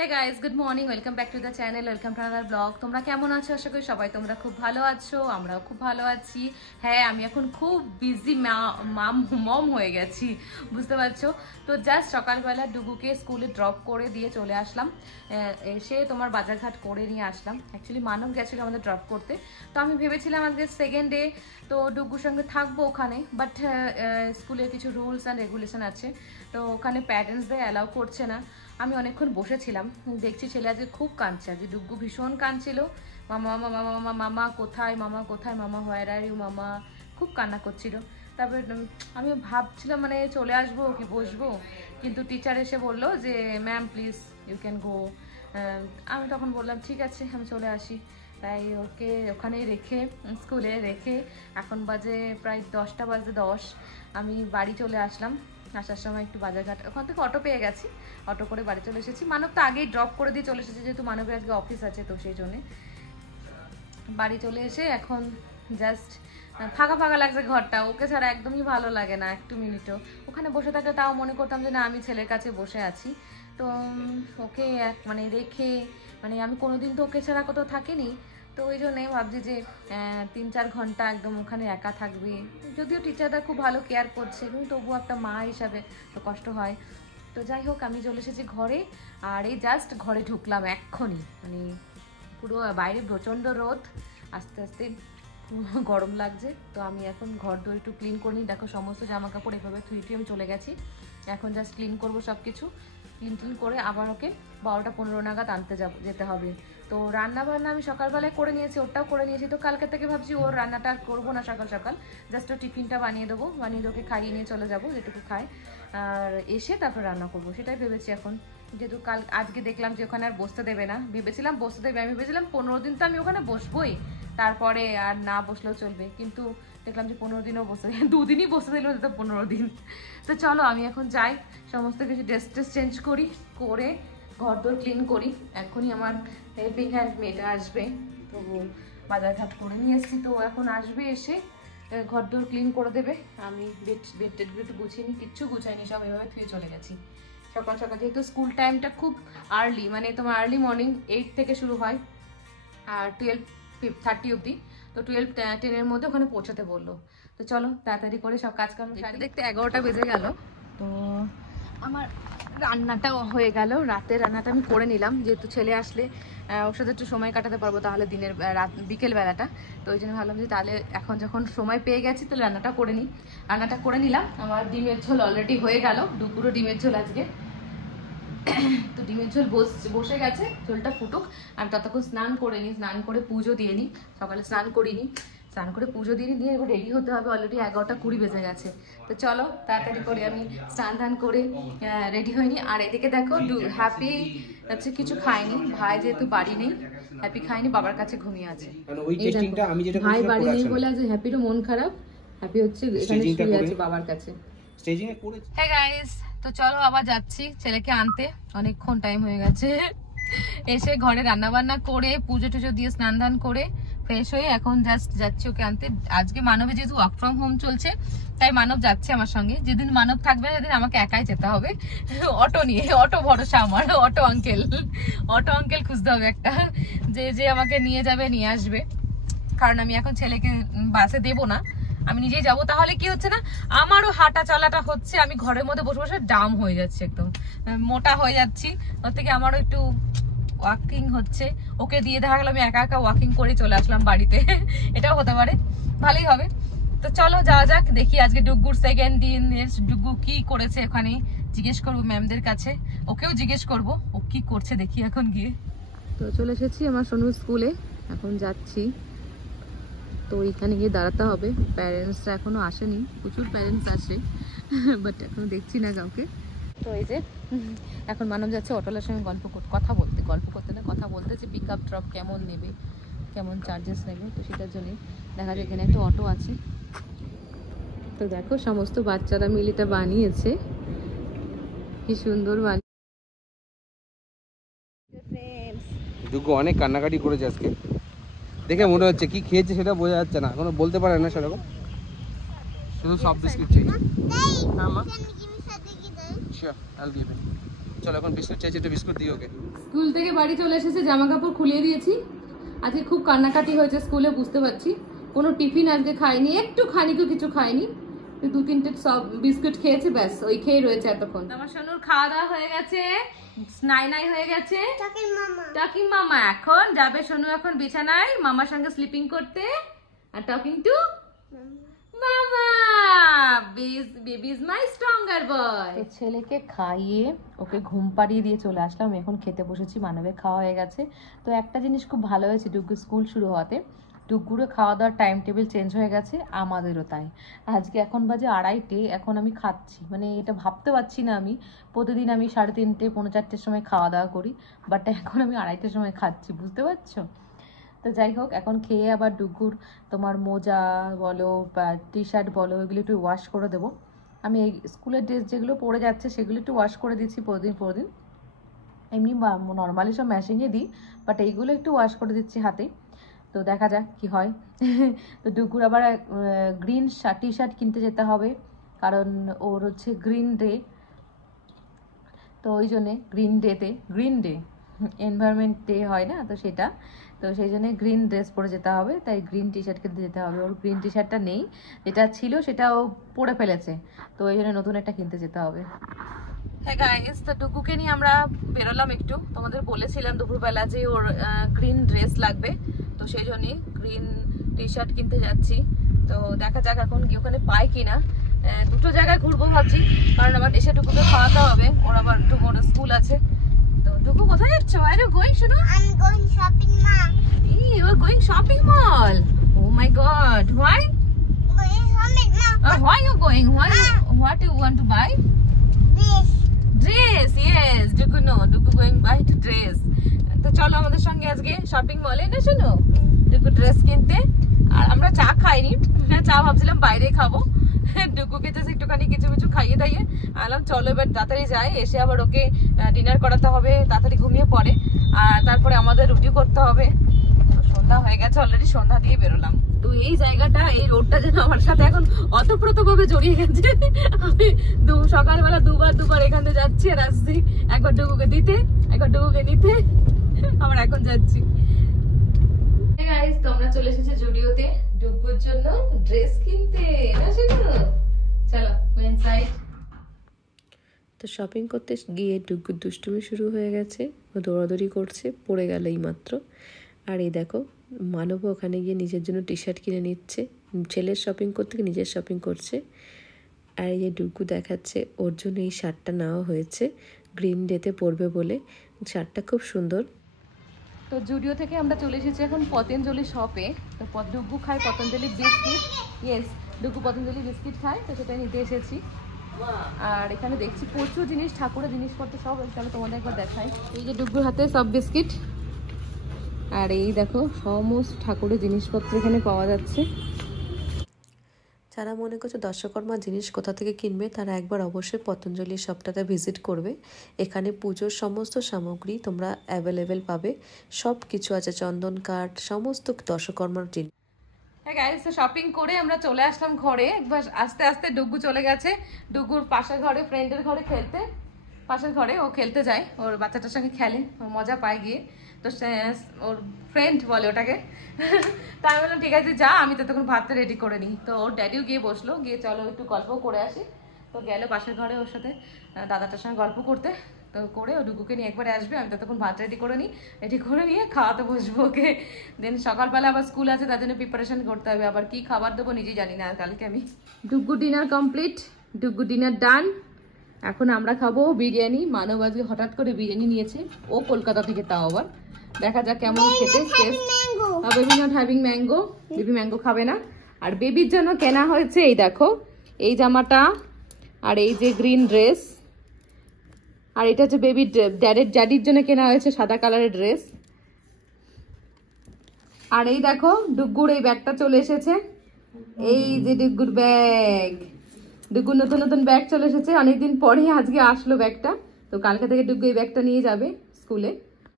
Hey guys, good morning, welcome back to the channel, welcome to another blog. তোমরা কেমন আছো? আশা করি সবাই তোমরা খুব ভালো আছো, আমরাও খুব ভালো আছি। হ্যাঁ, আমি এখন খুব বিজি মম হয়ে গেছি, বুঝতে পারছো। তো জাস্ট সকালবেলা ডুগুকে স্কুলে ড্রপ করে দিয়ে চলে আসলাম, এসে তোমার বাজারঘাট করে নিয়ে আসলাম। অ্যাকচুয়ালি মানব গেছিলো আমাদের ড্রপ করতে, তো আমি ভেবেছিলাম আজকে সেকেন্ড ডে, তো ডুগুর সঙ্গে থাকবো ওখানে, বাট স্কুলের কিছু রুলস অ্যান্ড রেগুলেশন আছে, তো ওখানে প্যারেন্টসদের অ্যালাউ করছে না। আমি অনেকক্ষণ বসেছিলাম, দেখছি ছেলে আজকে খুব কাঁদছে, আজকে ডুগু ভীষণ কাঁদছিল। মামা মামা মামা মামা মামা কোথায়, মামা কোথায়, মামা হোয়ার আর ইউ, মামা, খুব কান্না করছিল। তারপরে আমি ভাবছিলাম মানে চলে আসবো কি বসবো, কিন্তু টিচার এসে বললো যে ma'am please you can go. আমি তখন বললাম ঠিক আছে, আমি চলে আসি। তাই ওকে ওখানেই রেখে, স্কুলে রেখে, এখন বাজে প্রায় 10টা বাজে 10, আমি বাড়ি চলে আসলাম। আসার সময় একটু বাজারঘাট, ওখান থেকে অটো পেয়ে গেছি, অটো করে বাড়ি চলে এসেছি। মানব তো আগেই ড্রপ করে দিয়ে চলে এসেছি, যেহেতু মানবের আজকে অফিস আছে, তো সেই জন্যে বাড়ি চলে এসে এখন জাস্ট ফাঁকা ফাঁকা লাগছে ঘরটা, ওকে ছাড়া একদমই ভালো লাগে না একটু মিনিটও। ওখানে বসে থাকলে তাও মনে করতাম যে না, আমি ছেলের কাছে বসে আছি। তো ওকে মানে রেখে, মানে আমি কোনোদিন তো ওকে ছাড়া কোথাও থাকিনি, তো ওই জন্যে ভাবছি যে 3-4 ঘন্টা একদম ওখানে একা থাকবে। যদিও টিচাররা খুব ভালো কেয়ার করছে, কিন্তু তবুও একটা মা হিসাবে তো কষ্ট হয়। তো যাই হোক, আমি চলে এসেছি ঘরে, আর এই জাস্ট ঘরে ঢুকলাম এক্ষুনি, মানে পুরো বাইরে প্রচণ্ড রোদ, আস্তে আস্তে গরম লাগছে। তো আমি এখন ঘর দোর একটু ক্লিন করে নিই। দেখো সমস্ত জামা কাপড় এভাবে থুই আমি চলে গেছি, এখন জাস্ট ক্লিন করবো সব কিছু। ক্লিন করে আবার ওকে 12টা 15 নাগাদ আনতে যেতে হবে। তো রান্না বান্না আমি সকালবেলায় করে নিয়েছি, ওটাও করে নিয়েছি। তো কালকে থেকে ভাবছি ওর রান্নাটা করবো না, সকাল সকাল জাস্ট ও টিফিনটা বানিয়ে দেবো, বানিয়ে ওকে খাইয়ে নিয়ে চলে যাবো, যেটুকু খায়, আর এসে তারপর রান্না করবো, সেটাই ভেবেছি এখন। যেহেতু আজকে দেখলাম যে ওখানে আর বসতে দেবে না, ভেবেছিলাম বসতে দেবে, আমি ভেবেছিলাম 15 দিন তো আমি ওখানে বসবোই, তারপরে আর না বসলেও চলবে, কিন্তু দেখলাম যে 15 দিনও বসে 2 দিনই বসে দিল, তো 15 দিন। তো চলো আমি এখন যাই, সমস্ত কিছু ড্রেস চেঞ্জ করি, করে ঘর দোর ক্লিন করি। এখনই আমার হেল্পিং হ্যান্ড মেয়েটা আসবে, তো বাজারঘাট করে নিয়ে এসেছি, তো এখন আসবে, এসে ঘর দোর ক্লিন করে দেবে। আমি বেড টেডগুলো একটু গুছিয়ে নিই, কিচ্ছু গুছাইনি, সব এভাবে থুয়ে চলে গেছি সকাল সকাল। যেহেতু স্কুল টাইমটা খুব আর্লি, মানে তোমার আর্লি মর্নিং 8 থেকে শুরু হয় আর 12:30 অবধি, তো 12-10-এর মধ্যে ওখানে পৌঁছাতে বললো। তো চলো তাড়াতাড়ি করে সব কাজকর্ম সারি। দেখতে 11টা বেজে গেল, তো আমার রান্নাটাও হয়ে গেল। রাতের রান্নাটা আমি করে নিলাম, যেহেতু ছেলে আসলে ওর সাথে একটু সময় কাটাতে পারবো, তাহলে বিকেল বেলাটা। তো ওই জন্য ভাবলাম যে তাহলে এখন যখন সময় পেয়ে গেছি, তাহলে রান্নাটা করে নিই। রান্নাটা করে নিলাম, আমার ডিমের ঝোল অলরেডি হয়ে গেল, দুপুরো ডিমের ঝোল আজকে। তো ডিমের ঝোল বসে গেছে, ঝোলটা ফুটুক, আর ততক্ষণ স্নান করে নিই, স্নান করে পুজো দিয়ে নিই। সকালে স্নান করিনি, স্নান করে পুজো দিয়ে এবার রেডি হতে হবে, অলরেডি 11টা 20 বেজে গেছে। তো চলো তাড়াতাড়ি করে আমি স্নান ধান করে রেডি হইনি। আর এদিকে দেখো হ্যাপি হচ্ছে কিছু খায়নি, ভাই যেহেতু বাড়ি নেই, হ্যাপি খায়নি, বাবার কাছে ঘুমিয়ে আছে। ভাই বাড়ি নেই বলে আজ হ্যাপিরও মন খারাপ, হ্যাপি হচ্ছে এখানে শুয়ে আছে বাবার কাছে। হ্যাঁ গাইস, তো চলো আবার যাচ্ছি ছেলেকে আনতে, অনেকক্ষণ টাইম হয়ে গেছে। এসে ঘরে রান্না বান্না করে পুজো টুজো দিয়ে স্নান ধান করে ফ্রেশ হয়ে এখন জাস্ট যাচ্ছি ওকে আনতে। আজকে মানবে যেহেতু ওয়ার্ক ফ্রম হোম চলছে, তাই মানব যাচ্ছে আমার সঙ্গে। যেদিন মানব থাকবে সেদিন আমাকে একাই যেতে হবে অটো নিয়ে, অটো ভরসা আমার, অটো আঙ্কেল খুঁজতে হবে একটা, যে আমাকে নিয়ে যাবে নিয়ে আসবে। কারণ আমি এখন ছেলেকে বাসে দেবো না, আমি নিজেই যাবো। তাহলে কি হচ্ছে না, আমারও হাঁটা চলাটা হচ্ছে, আমি ঘরের মধ্যে বসে বসে ডাম হয়ে যাচ্ছি, একদম মোটা হয়ে যাচ্ছি। ওর থেকে আমারও একটু ওয়াকিং হচ্ছে, ওকে দিয়ে দেখা গেল আমি একা একা ওয়াকিং করে চলে আসলাম বাড়িতে, এটাও হতে পারে, ভালোই হবে। তো চলো যাওয়া যাক, দেখি আজকে ডুগুর সেকেন্ড দিন, ডুগু কি করেছে ওখানে জিজ্ঞেস করবো ম্যামদের কাছে, ওকেও জিজ্ঞেস করবো ও কি করছে, দেখি এখন গিয়ে। তো চলে এসেছি আমার সোনুর স্কুলে, এখন যাচ্ছি। তো এইখানে গিয়ে দাঁড়াতে হবে, প্যারেন্টসরা এখনো আসেনি, প্রচুর প্যারেন্টস আসে, বাট এখনো দেখছি না কাউকে। তো এই যে এখন মানব যাচ্ছে অটোলার সঙ্গে কথা বলতে যে পিক আপ ড্রপ কেমন নেবে, কেমন চার্জেস নেবে, তো সেটার জন্যই দেখা যায় এখানে একটা অটো আছে। তো দেখো সমস্ত বাচ্চারা মিলে এটা বানিয়েছে, কি সুন্দর দুগু অনেক কান্নাকাটি করেছে আজকে, দেখে মনে হচ্ছে কি খেয়েছে সেটা বোঝা যাচ্ছে না, এখনো বলতে পারে না সেরকম, শুধু সব বিস্কিট চাই। হ্যাঁ মা, শিওর আইল গিভ ইট। চলো এখন বিস্কুট চাইছি, একটু বিস্কুট দিই ওকে। স্কুল থেকে বাড়ি চলে এসেছে, জামা কাপড় খুলিয়ে দিয়েছি। আজকে খুব কান্নাকাটি হয়েছে স্কুলে, বুঝতে পারছি। কোনো টিফিন আজকে খাইনি, একটু খানিকও কিছু খাইনি, 2-3টে সব বিস্কুট খেয়েছে, ব্যাস ওই খেয়ে রয়েছে এতক্ষণ। আমার সোনুর খাওয়া দাওয়া হয়ে গেছে, নাই হয়ে গেছে। টকিং মামা এখন যাবে, সোনু এখন বিছানায় মামার সঙ্গে স্লিপিং করতে, আর টকিং টু মামা। বেবি ইজ মাই স্ট্রঙ্গার বয়। তো ছেলেকে খাইয়ে ওকে ঘুম পাড়িয়ে দিয়ে চলে আসলাম, এখন খেতে বসেছি। মানবের খাওয়া হয়ে গেছে। তো একটা জিনিস খুব ভালো হয়েছে, ডুগ্গু স্কুল শুরু হওয়াতে ডুগ্গুরও খাওয়া দাওয়ার টাইম টেবিল চেঞ্জ হয়ে গেছে, আমাদেরও তাই। আজকে এখন বাজে 2:30, এখন আমি খাচ্ছি, মানে এটা ভাবতে পারছি না। আমি প্রতিদিন আমি 3:30, 4:45-র সময় খাওয়া দাওয়া করি, বাট এখন আমি 2:30-টার সময় খাচ্ছি, বুঝতে পারছো? তো যাই হোক, এখন খেয়ে আবার ডুগ্গুর তোমার মোজা বলো বা টি শার্ট বলো, এগুলো একটু ওয়াশ করে দেবো। আমি এই স্কুলের ড্রেস যেগুলো পরে যাচ্ছে সেগুলো একটু ওয়াশ করে দিচ্ছি প্রতিদিন। এমনি নর্মালি সব মেশিনে দিই, বাট এইগুলো একটু ওয়াশ করে দিচ্ছি হাতে। তো দেখা যাক কি হয়। তো ডুগ্গুর আবার গ্রিন টি শার্ট কিনতে যেতে হবে, কারণ ওর হচ্ছে গ্রিন ডে, তো ওই জন্যে গ্রিন ডে এনভায়রনমেন্ট ডে হয় না, তো সেটা, তো সেই জন্য গ্রিন ড্রেস পরে যেতে হবে, তাই গ্রিন টি শার্ট কিনতে যেতে হবে। ওর গ্রিন টি শার্টটা নেই, যেটা ছিল সেটা ও পরে ফেলেছে, তো ওই জন্য নতুন একটা কিনতে যেতে হবে। হ্যাঁ গাইস, তো ডুগ্গুকে নিয়ে আমরা বেরোলাম একটু। তোমাদের বলেছিলাম দুপুরবেলা যে ওর গ্রিন ড্রেস লাগবে, তো সেই জন্যই গ্রিন টি শার্ট কিনতে যাচ্ছি। তো দেখা যাক এখন কি ওখানে পাই কিনা। দুটো জায়গায় ঘুরবো ভাবছি, কারণ আমার এসে ডুগ্গুকে খাওয়াতে হবে, ওর আবার ওর স্কুল আছে। তো ডুগ্গু কোথায় যাচ্ছ? Where are you going, Shunu? I'm going shopping mall. You are going shopping mall? Oh my God! Why? Going shopping mall. Why you going? What you want to buy? This. Dress, yes. Duggu no. Duggu going buy to dress. তো চলো আমাদের সঙ্গে আজকে shopping মলে, না শোনো? Duggu dress কিনতে। আর আমরা চা খাইনি, চা ভাবছিলাম বাইরে খাবো। ডুগ্গুকে জাস্ট একটুখানি কিছু খাইয়ে দাইয়ে আলাম, চলো এবার তাড়াতাড়ি যাই, এসে আবার ওকে ডিনার করাতে হবে, তাড়াতাড়ি ঘুমিয়ে পড়ে, আর তারপরে আমাদের রুটি করতে হবে। সন্ধ্যা হয়ে গেছে অলরেডি, সন্ধ্যা দিয়ে বেরোলাম। তো এই জায়গাটা, এই রোডটা যেন আমার সাথে এখন অতপ্রতভাবে জড়িয়ে গেছে। আমি সকালবেলা দুবার এখান থেকে যাচ্ছি আর আসছি, একবার ডুগুকে দিতে, একবার ডুগুকে নিতে, আবার এখন যাচ্ছি। গাইস, তো আমরা চলে এসেছি জুডিওতে ডুগুর জন্য ড্রেস কিনতে, না শোনো? চলো ইনসাইড। তো শপিং করতে গিয়ে ডুগ্গুর দুষ্টুমি শুরু হয়ে গেছে, ও দৌড়াদৌড়ি করছে, পড়ে গেল এই মাত্র। আর এই দেখো, মানব ওখানে গিয়ে নিজের জন্য টি শার্ট কিনে নিচ্ছে, ছেলের শপিং করতে গিয়ে নিজের শপিং করছে। আর এই যে ডুগ্গু দেখাচ্ছে ওর জন্য এই শার্টটা নেওয়া হয়েছে, গ্রিন ডেতে পরবে বলে। শার্টটা খুব সুন্দর। তো জুডিও থেকে আমরা চলে এসেছি এখন পতঞ্জলি শপে। তো ডুগ্গু খায় Patanjali biscuit, yes Duggu Patanjali biscuit খায়, তো সেটা নিতে এসেছি। আর এখানে দেখছি প্রচুর জিনিস, ঠাকুরের জিনিসপত্র সব, চলো তোমাদের একবার দেখাই। এই যে ডুগ্গুর হাতে সব বিস্কিট, আর এই দেখো সমস্ত ঠাকুরের জিনিসপত্র এখানে পাওয়া যাচ্ছে। যারা মনে করছে দশকর্মার জিনিস কোথা থেকে কিনবে, তারা একবার অবশ্যই পতঞ্জলি শপটাতে ভিজিট করবে। এখানে পুজোর সমস্ত সামগ্রী তোমরা অ্যাভেলেবেল পাবে, সব কিছু আছে, চন্দন কাঠ, সমস্ত দশকর্মার জিনিস। হ্যাঁ গাইস, তো শপিং করে আমরা চলে আসলাম ঘরে। একবার আস্তে আস্তে ডুগ্গু চলে গেছে ডুগ্গুর পাশের ঘরে, ফ্রেন্ডের ঘরে খেলতে। পাশের ঘরে ও খেলতে যায়, ওর বাচ্চাটার সঙ্গে খেলে, ও মজা পায় গিয়ে। তো ওর ফ্রেন্ড বলে ওটাকে। তা আমি বললাম ঠিক আছে যা, আমি তো তখন ভাতটা রেডি করে নিই। তো ওর ড্যাডিও গিয়ে বসলো, গিয়ে চলো একটু গল্প করে আসি। তো গেলো পাশের ঘরে ওর সাথে দাদাটার সঙ্গে গল্প করতে। তো করে ও ডুগুকে নিয়ে একবারে আসবে, আমি ততক্ষণ ভাত রেডি করে নিই, রেডি করে নিয়ে খাওয়াতে বসবো ওকে। দেন সকালবেলা আবার স্কুল আছে, তার জন্য প্রিপারেশন করতে হবে, আবার কি খাবার দেবো নিজেই জানি না কালকে আমি। Duggu dinner complete, Duggu dinner done. এখন আমরা খাবো বিরিয়ানি। মানব আজকে হঠাৎ করে বিরিয়ানি নিয়েছে, ও কলকাতা থেকে, তাও আবার দেখা যাক কেমন খেতে test. Baby not having mango, baby mango খাবে না। আর বেবির জন্য কেনা হয়েছে এই দেখো এই জামাটা, আর এই যে গ্রিন ড্রেস, আর এটা হচ্ছে বেবির ড্যাডির জন্য কেনা হয়েছে সাদা কালারের ড্রেস। আর এই দেখো ডুগ্গুর এই ব্যাগটা চলে এসেছে, এই যে ডুগ্গুর ব্যাগ, ডুগ্গুর নতুন নতুন ব্যাগ চলে এসেছে, অনেকদিন পরে আজকে আসলো ব্যাগটা। তো কালকে থেকে ডুগ্গু এই ব্যাগটা নিয়ে যাবে স্কুলে।